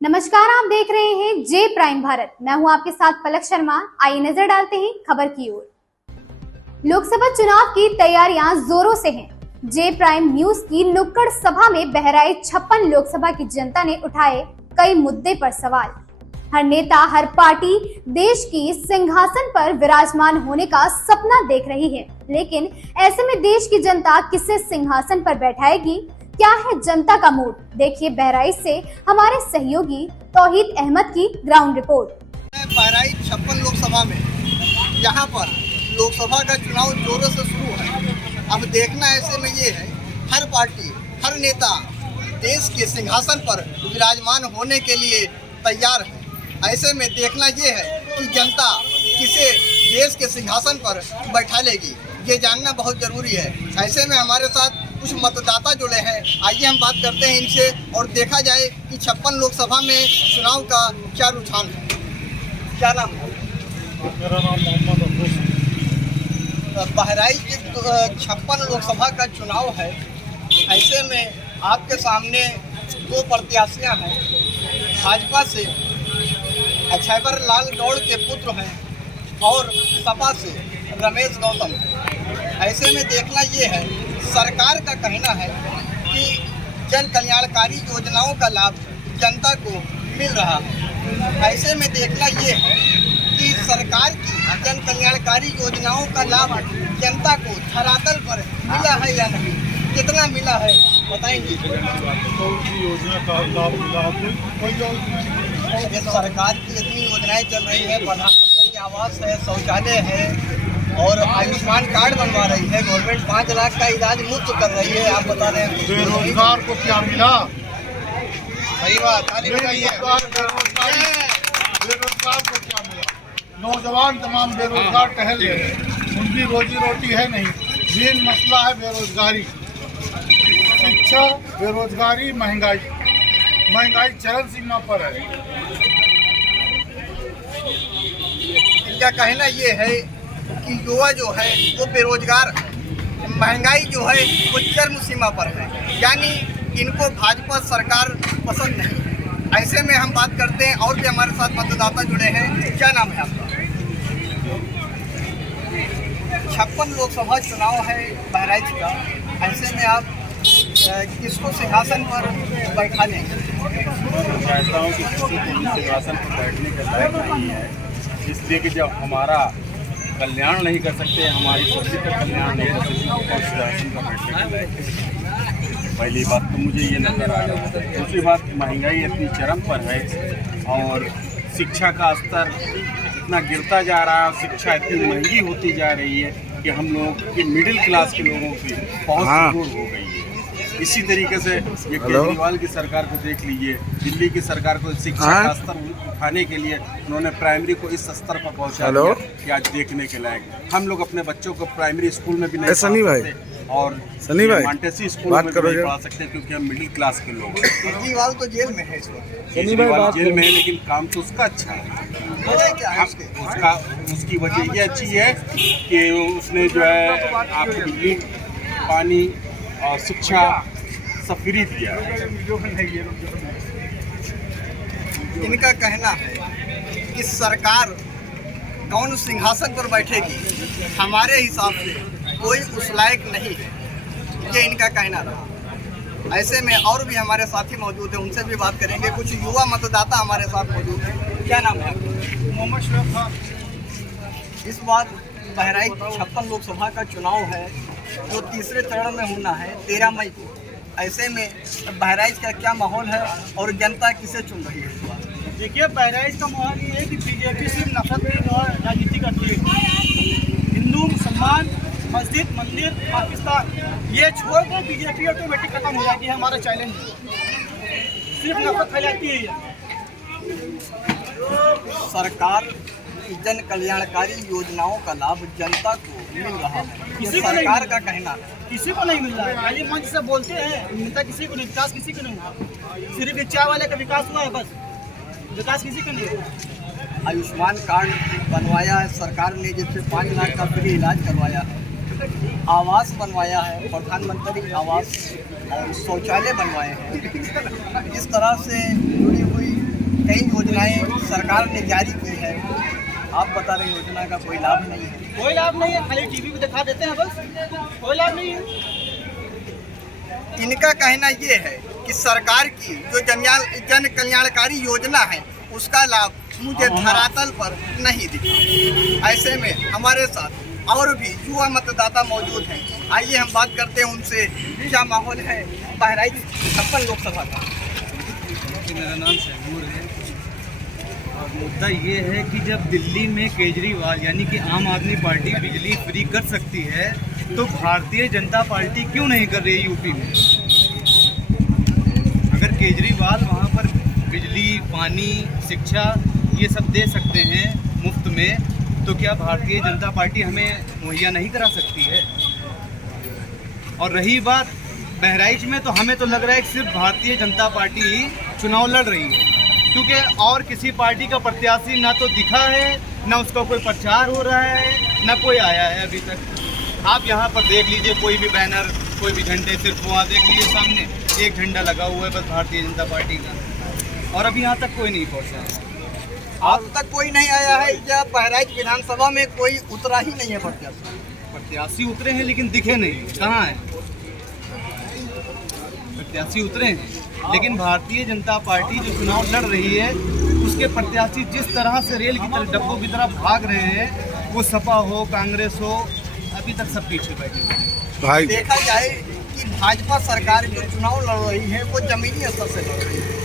नमस्कार, आप देख रहे हैं जे प्राइम भारत। मैं हूं आपके साथ पलक शर्मा। आइए नजर डालते हैं खबर की ओर। लोकसभा चुनाव की तैयारियां जोरों से हैं। जे प्राइम न्यूज की नुक्कड़ सभा में बहराइच 56 लोकसभा की जनता ने उठाए कई मुद्दे पर सवाल। हर नेता, हर पार्टी देश की सिंहासन पर विराजमान होने का सपना देख रही है, लेकिन ऐसे में देश की जनता किसे सिंहासन पर बैठाएगी? क्या है जनता का मूड? देखिए बहराइच से हमारे सहयोगी तौहीद अहमद की ग्राउंड रिपोर्ट। बहराइच 56 लोकसभा में यहाँ पर लोकसभा का चुनाव जोरों से शुरू है। अब देखना ऐसे में ये है, हर पार्टी, हर नेता देश के सिंहासन पर विराजमान होने के लिए तैयार है। ऐसे में देखना ये है कि जनता किसे देश के सिंहासन पर बैठा लेगी, ये जानना बहुत जरूरी है। ऐसे में हमारे साथ कुछ मतदाता जुड़े हैं, आइए हम बात करते हैं इनसे और देखा जाए कि 56 लोकसभा में चुनाव का क्या रुझान है। क्या नाम है? मेरा नाम मोहम्मद अफरोज। बहराइच 56 लोकसभा का चुनाव है। ऐसे में आपके सामने दो प्रत्याशियां हैं। भाजपा से अक्षयवर लाल गौड़ के पुत्र हैं और सपा से रमेश गौतम। ऐसे में देखना ये है, सरकार का कहना है कि जन कल्याणकारी योजनाओं का लाभ जनता को मिल रहा है। ऐसे में देखना ये है कि सरकार की जन कल्याणकारी योजनाओं का लाभ जनता को धरातल पर मिला है या नहीं, कितना मिला है बताएंगे? योजना का लाभ मिला ये सरकार की इतनी योजनाएं चल रही है, प्रधानमंत्री आवास है, शौचालय है और आयुष्मान कार्ड बनवा रही है। गवर्नमेंट 5 लाख का इलाज मुफ्त कर रही है। आप बता रहे हैं बेरोजगार को क्या मिला? सही बात, ताली बजाइए। बेरोजगार को क्या मिला? नौजवान तमाम बेरोजगार टहल रहे हैं, उनकी रोजी रोटी है नहीं। मेन मसला है बेरोजगारी, शिक्षा, बेरोजगारी, महंगाई चरम सीमा पर है। इनका कहना ये है कि युवा जो है वो बेरोजगार, महंगाई जो है वो चरम सीमा पर है, यानी इनको भाजपा सरकार पसंद नहीं। ऐसे में हम बात करते हैं और भी हमारे साथ मतदाता जुड़े हैं। क्या नाम है आपका? 56 लोकसभा चुनाव है बहराइच का। ऐसे में आप किसको सिंहासन पर बैठा लेंगे? चाहता हूँ कि किसी को भी सिंहासन पर बैठने के लायक नहीं है, इसलिए कि जब हमारा कल्याण नहीं कर सकते, हमारी सब्जी का कल्याण नहीं कर सकते, और सिंहासन पर बैठने के लायक है। पहली बात तो मुझे ये नजर आ रहा है। दूसरी बात, महंगाई इतनी चरम पर है और शिक्षा का स्तर इतना गिरता जा रहा है, शिक्षा इतनी महंगी होती जा रही है कि हम लोग की मिडिल क्लास के लोगों की पहुँच दूर हो गई है। इसी तरीके से ये केजरीवाल की सरकार को देख लीजिए, दिल्ली की सरकार को शिक्षा का स्तर उठाने के लिए उन्होंने प्राइमरी को इस स्तर पर पहुंचा दिया कि आज देखने के लायक। हम लोग अपने बच्चों को प्राइमरी स्कूल में भी नहीं पढ़ा सकते और मांटेसी स्कूल में भी नहीं पढ़ा सकते क्योंकि हम मिडिल क्लास के लोग हैं। केजरीवाल तो जेल में है इस वक्त। केजरीवाल जेल में है, लेकिन काम तो उसका अच्छा है। उसकी वजह ये अच्छी है कि उसने जो है आपको बिजली, पानी और शिक्षा सब फ्री दिया। इनका कहना है कि सरकार कौन सिंहासन पर बैठेगी, हमारे हिसाब से कोई उस लायक नहीं है, ये इनका कहना रहा। ऐसे में और भी हमारे साथी मौजूद हैं, उनसे भी बात करेंगे। कुछ युवा मतदाता हमारे साथ मौजूद हैं। क्या नाम है आपका? मोहम्मद शरीफ खान। इस बार बहराइच 56 लोकसभा का चुनाव है जो तीसरे चरण में होना है 13 मई को। ऐसे में बहराइच का क्या माहौल है और जनता किसे चुन रही है? देखिए, बहराइच का माहौल ये है कि बीजेपी सिर्फ नफरत और राजनीति करती है। हिंदू, मुसलमान, मस्जिद, मंदिर, पाकिस्तान, ये छोड़ कर बीजेपी ऑटोमेटिक खत्म हो जाती है। हमारा चैलेंज सिर्फ नफरत फैलाती है। सरकार की जन कल्याणकारी योजनाओं का लाभ जनता को मिल रहा है, किसी को सरकार का कहना है। किसी को नहीं मिल रहा है। खाली मंच से बोलते हैं, नेता किसी को नहीं, विकास किसी को नहीं हुआ। सिर्फ एक चाय वाले का विकास हुआ है, बस विकास किसी का नहीं हुआ। आयुष्मान कार्ड बनवाया है सरकार ने, जिससे 5 लाख का फ्री इलाज करवाया है। आवास बनवाया है, प्रधानमंत्री आवास और शौचालय बनवाए हैं। इस तरह से जुड़ी हुई कई योजनाएं सरकार ने जारी की है। आप बता रहे योजना का कोई लाभ नहीं है। कोई लाभ नहीं है, खाली टीवी पे दिखा देते हैं बस, कोई लाभ नहीं है। इनका कहना ये है कि सरकार की जो जन कल्याणकारी योजना है उसका लाभ मुझे धरातल पर नहीं दिखा। ऐसे में हमारे साथ और भी युवा मतदाता मौजूद हैं। आइए हम बात करते हैं उनसे, क्या माहौल है बहराइच 56 लोकसभा का। मेरा नाम शहनूर है और मुद्दा ये है कि जब दिल्ली में केजरीवाल यानी कि आम आदमी पार्टी बिजली फ्री कर सकती है तो भारतीय जनता पार्टी क्यों नहीं कर रही है यूपी में। अगर केजरीवाल वहाँ पर बिजली, पानी, शिक्षा ये सब दे सकते हैं मुफ्त में, तो क्या भारतीय जनता पार्टी हमें मुहैया नहीं करा सकती है। और रही बात बहराइच में, तो हमें तो लग रहा है कि सिर्फ भारतीय जनता पार्टी ही चुनाव लड़ रही है, क्योंकि और किसी पार्टी का प्रत्याशी ना तो दिखा है, ना उसका कोई प्रचार हो रहा है, ना कोई आया है अभी तक। आप यहाँ पर देख लीजिए, कोई भी बैनर, कोई भी झंडे, सिर्फ वहाँ देख लीजिए सामने एक झंडा लगा हुआ है बस भारतीय जनता पार्टी का, और अभी यहाँ तक कोई नहीं पहुँचा है। अब तक कोई नहीं आया है या बहराइच विधानसभा में कोई उतरा ही नहीं है प्रत्याशी? प्रत्याशी उतरे हैं लेकिन दिखे नहीं, कहाँ हैं प्रत्याशी? उतरे हैं लेकिन भारतीय जनता पार्टी जो चुनाव लड़ रही है उसके प्रत्याशी जिस तरह से रेल की तरह, डब्बों की तरह भाग रहे हैं, वो सपा हो, कांग्रेस हो, अभी तक सब पीछे बैठे हुए हैं। देखा जाए कि भाजपा सरकार जो चुनाव लड़ रही है वो जमीनी स्तर से लड़ रही है।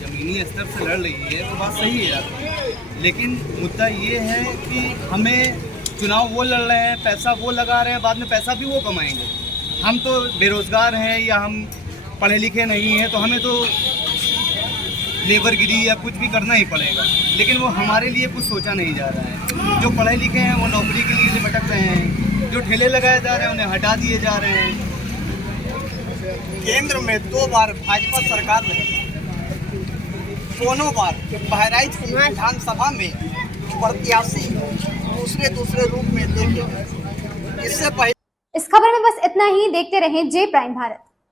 जमीनी स्तर से लड़ रही है तो बात सही है आपकी, लेकिन मुद्दा ये है कि हमें चुनाव वो लड़ रहे हैं, पैसा वो लगा रहे हैं, बाद में पैसा भी वो कमाएंगे। हम तो बेरोज़गार हैं या हम पढ़े लिखे नहीं हैं, तो हमें तो लेबरगिरी या कुछ भी करना ही पड़ेगा, लेकिन वो हमारे लिए कुछ सोचा नहीं जा रहा है। जो पढ़े लिखे हैं वो नौकरी के लिए भटक रहे हैं, जो ठेले लगाए जा रहे हैं उन्हें हटा दिए जा रहे हैं। केंद्र में 2 बार भाजपा सरकार रही, दोनों बार बहराइच की विधानसभा में प्रत्याशी दूसरे रूप में देखे। इससे पहले इस खबर में बस इतना ही। देखते रहें जे प्राइम भारत।